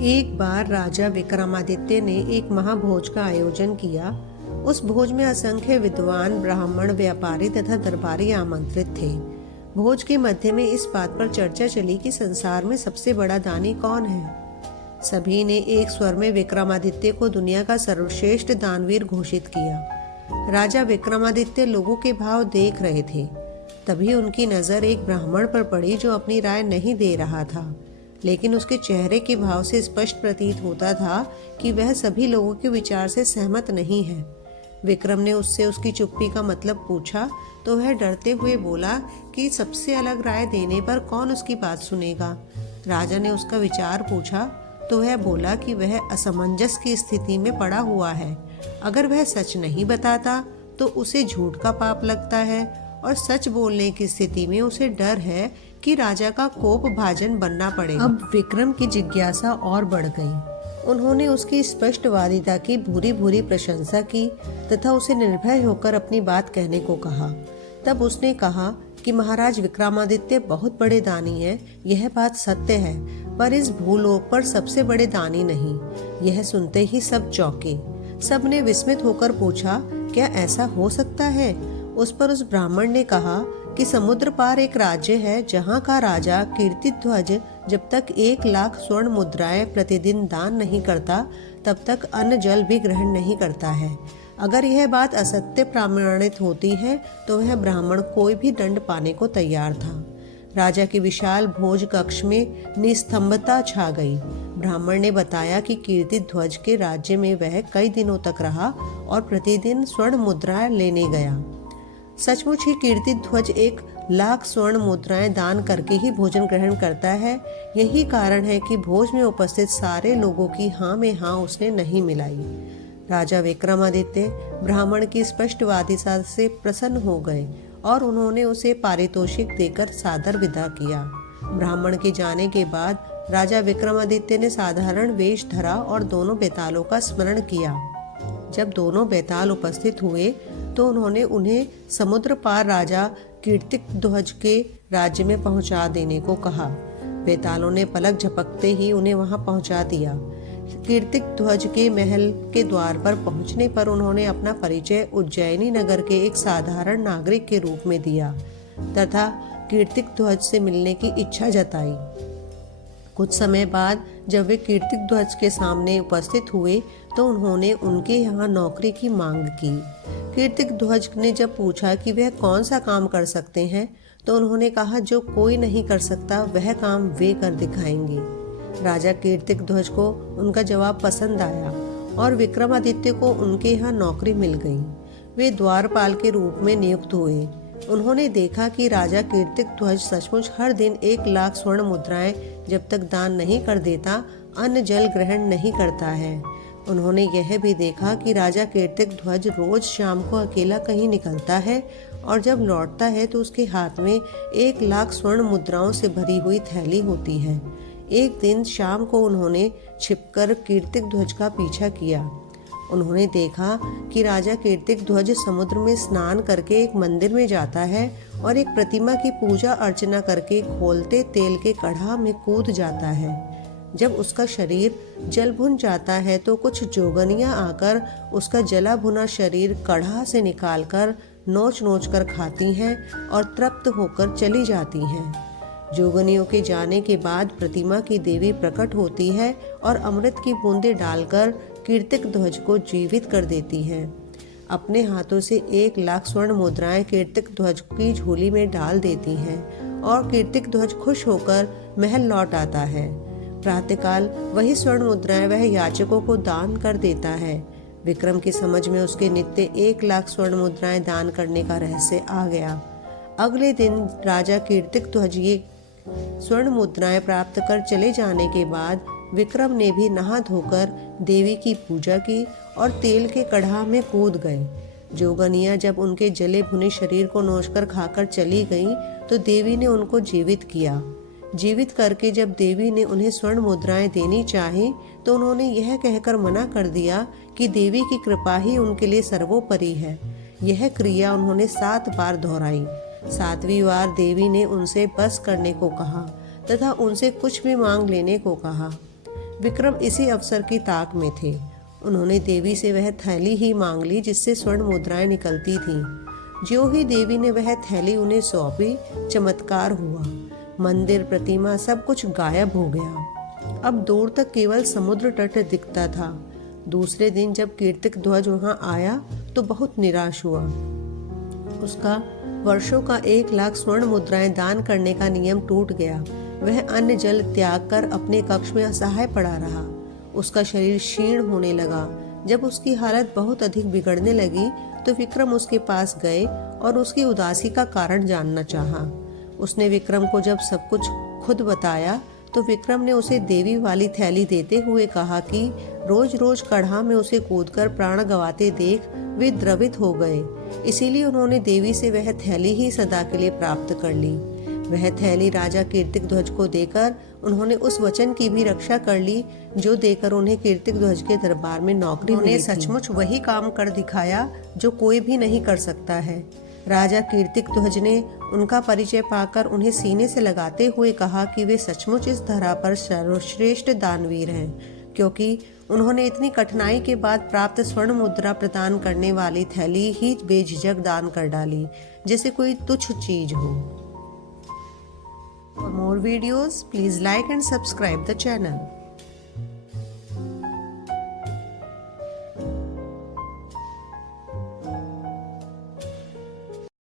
एक बार राजा विक्रमादित्य ने एक महाभोज का आयोजन किया। उस भोज में असंख्य विद्वान, ब्राह्मण, व्यापारी तथा दरबारी आमंत्रित थे। भोज के मध्य में इस बात पर चर्चा चली कि संसार में सबसे बड़ा दानी कौन है। सभी ने एक स्वर में विक्रमादित्य को दुनिया का सर्वश्रेष्ठ दानवीर घोषित किया। राजा विक्रमादित्य लोगों के भाव देख रहे थे। तभी उनकी नजर एक ब्राह्मण पर पड़ी जो अपनी राय नहीं दे रहा था, लेकिन उसके चेहरे के भाव से स्पष्ट प्रतीत होता था कि वह सभी लोगों के विचार से सहमत नहीं है। विक्रम ने उससे उसकी चुप्पी का मतलब पूछा तो वह डरते हुए बोला कि सबसे अलग राय देने पर कौन उसकी बात सुनेगा। राजा ने उसका विचार पूछा तो वह बोला कि वह असमंजस की स्थिति में पड़ा हुआ है। अगर वह सच नहीं बताता तो उसे झूठ का पाप लगता है, और सच बोलने की स्थिति में उसे डर है कि राजा का कोप भाजन बनना पड़ेगा। अब विक्रम की जिज्ञासा और बढ़ गई। उन्होंने उसकी स्पष्टवादिता की भूरी भूरी प्रशंसा की तथा उसे निर्भय होकर अपनी बात कहने को कहा। तब उसने कहा कि महाराज विक्रमादित्य बहुत बड़े दानी हैं, यह बात सत्य है, पर इस भूलोक पर सबसे बड़े दानी नहीं। यह सुनते ही सब चौंके। सब ने विस्मित होकर पूछा, क्या ऐसा हो सकता है? उस पर उस ब्राह्मण ने कहा कि समुद्र पार एक राज्य है जहाँ का राजा कीर्तिध्वज जब तक 1,00,000 स्वर्ण मुद्राएं प्रतिदिन दान नहीं करता तब तक अन्न जल भी ग्रहण नहीं करता है। अगर यह बात असत्य प्रमाणित होती है तो वह ब्राह्मण कोई भी दंड पाने को तैयार था। राजा के विशाल भोज कक्ष में निस्तंभता छा गई। ब्राह्मण ने बताया कि कीर्तिध्वज के राज्य में वह कई दिनों तक रहा और प्रतिदिन स्वर्ण मुद्राएं लेने गया। सचमुच ही कीर्तिध्वज 1,00,000 स्वर्ण मुद्राएं दान करके ही भोजन ग्रहण करता है। यही कारण है कि भोज में उपस्थित सारे लोगों की हाँ में हाँ उसने नहीं मिलाई। राजा विक्रमादित्य ब्राह्मण की स्पष्टवादिता से प्रसन्न हो गए और उन्होंने उसे पारितोषिक देकर सादर विदा किया। ब्राह्मण के जाने के बाद राजा विक्रमादित्य ने साधारण वेश धरा और दोनों बेतालों का स्मरण किया। जब दोनों बेताल उपस्थित हुए तो उन्होंने उन्हें समुद्र पार राजा कीर्तिध्वज के राज्य में पहुंचा देने को कहा। बेतालों ने पलक झपकते ही उन्हें वहां पहुंचा दिया। कीर्तिध्वज के महल के द्वार पर पहुंचने पर उन्होंने अपना परिचय उज्जैनी नगर के एक साधारण नागरिक के रूप में दिया तथा कीर्तिध्वज से मिलने की इच्छा जताई। कुछ समय बाद जब वे कीर्तिध्वज के सामने उपस्थित हुए तो उन्होंने उनके यहाँ नौकरी की मांग की। कीर्तिध्वज ने जब पूछा कि वह कौन सा काम कर सकते हैं तो उन्होंने कहा, जो कोई नहीं कर सकता वह काम वे कर दिखाएंगे। राजा कीर्तिध्वज को उनका जवाब पसंद आया और विक्रमादित्य को उनके यहाँ नौकरी मिल गई। वे द्वारपाल के रूप में नियुक्त हुए। उन्होंने देखा कि राजा कीर्तिध्वज सचमुच हर दिन 1,00,000 स्वर्ण मुद्राएं जब तक दान नहीं कर देता अन्न जल ग्रहण नहीं करता है। उन्होंने यह भी देखा कि राजा कीर्तिध्वज रोज शाम को अकेला कहीं निकलता है और जब लौटता है तो उसके हाथ में 1,00,000 स्वर्ण मुद्राओं से भरी हुई थैली होती है। एक दिन शाम को उन्होंने छिपकर कीर्तिध्वज का पीछा किया। उन्होंने देखा कि राजा कीर्तिध्वज समुद्र में स्नान करके एक मंदिर में जाता है और एक प्रतिमा की पूजा अर्चना करके खोलते तेल के कढ़ा में कूद जाता है। जब उसका शरीर जल भुन जाता है तो कुछ जोगनियां आकर उसका जला भुना शरीर कढ़ा से निकालकर नोच नोच कर खाती हैं और तृप्त होकर चली जाती हैं। जोगनियों के जाने के बाद प्रतिमा की देवी प्रकट होती है और अमृत की बूंदें डालकर कीर्तिध्वज को जीवित कर देती हैं। अपने हाथों से 1,00,000 स्वर्ण मुद्राएं कीर्तिध्वज की झोली में डाल देती हैं और कीर्तिध्वज खुश होकर महल लौट आता है। प्रातःकाल वही स्वर्ण मुद्राएं वह याचकों को दान कर देता है। विक्रम की समझ में उसके नित्य 1,00,000 स्वर्ण मुद्राएं दान करने का रहस्य आ गया। अगले दिन राजा कीर्तिध्वज ये स्वर्ण मुद्राएं प्राप्त कर चले जाने के बाद विक्रम ने भी नहा धोकर देवी की पूजा की और तेल के कढ़ा में कूद गए। जोगनियां जब उनके जले भुने शरीर को नोचकर खाकर चली गईं तो देवी ने उनको जीवित किया। जीवित करके जब देवी ने उन्हें स्वर्ण मुद्राएं देनी चाही तो उन्होंने यह कहकर मना कर दिया कि देवी की कृपा ही उनके लिए सर्वोपरि है। यह क्रिया उन्होंने 7 बार दोहराई। 7वीं बार देवी ने उनसे बस करने को कहा तथा उनसे कुछ भी मांग लेने को कहा। विक्रम इसी अवसर की ताक में थे। उन्होंने देवी से वह थैली ही मांग ली जिससे स्वर्ण मुद्राएं निकलती थीं। ज्यों ही देवी ने वह थैली उन्हें सौंपी, चमत्कार हुआ। मंदिर, प्रतिमा, सब कुछ गायब हो गया। अब दूर तक केवल समुद्र तट दिखता था। दूसरे दिन जब कीर्तिक ध्वज वहां आया तो बहुत निराश हुआ। उसका वर्षों का 1,00,000 स्वर्ण मुद्राएं दान करने का नियम टूट गया। वह अन्न जल त्याग कर अपने कक्ष में असहाय पड़ा रहा। उसका शरीर क्षीण होने लगा। जब उसकी हालत बहुत अधिक बिगड़ने लगी तो विक्रम उसके पास गए और उसकी उदासी का कारण जानना चाहा। उसने विक्रम को जब सब कुछ खुद बताया तो विक्रम ने उसे देवी वाली थैली देते हुए कहा कि रोज रोज कढ़ा में उसे कूदकर प्राण गंवाते देख वे द्रवित हो गए, इसीलिए उन्होंने देवी से वह थैली ही सदा के लिए प्राप्त कर ली। वह थैली राजा कीर्तिक ध्वज को देकर उन्होंने उस वचन की भी रक्षा कर ली जो देकर उन्हें कीर्तिक ध्वज के दरबार में नौकरी मिली थी। सचमुच वही काम कर दिखाया जो कोई भी नहीं कर सकता है। राजा कीर्तिक ध्वज ने उनका परिचय पाकर उन्हें सीने से लगाते हुए कहा कि वे सचमुच इस धरा पर सर्वश्रेष्ठ दानवीर हैं, क्योंकि उन्होंने इतनी कठिनाई के बाद प्राप्त स्वर्ण मुद्रा प्रदान करने वाली थैली ही बेझिझक दान कर डाली, जैसे कोई तुच्छ चीज हो। For more videos, please like and subscribe the channel.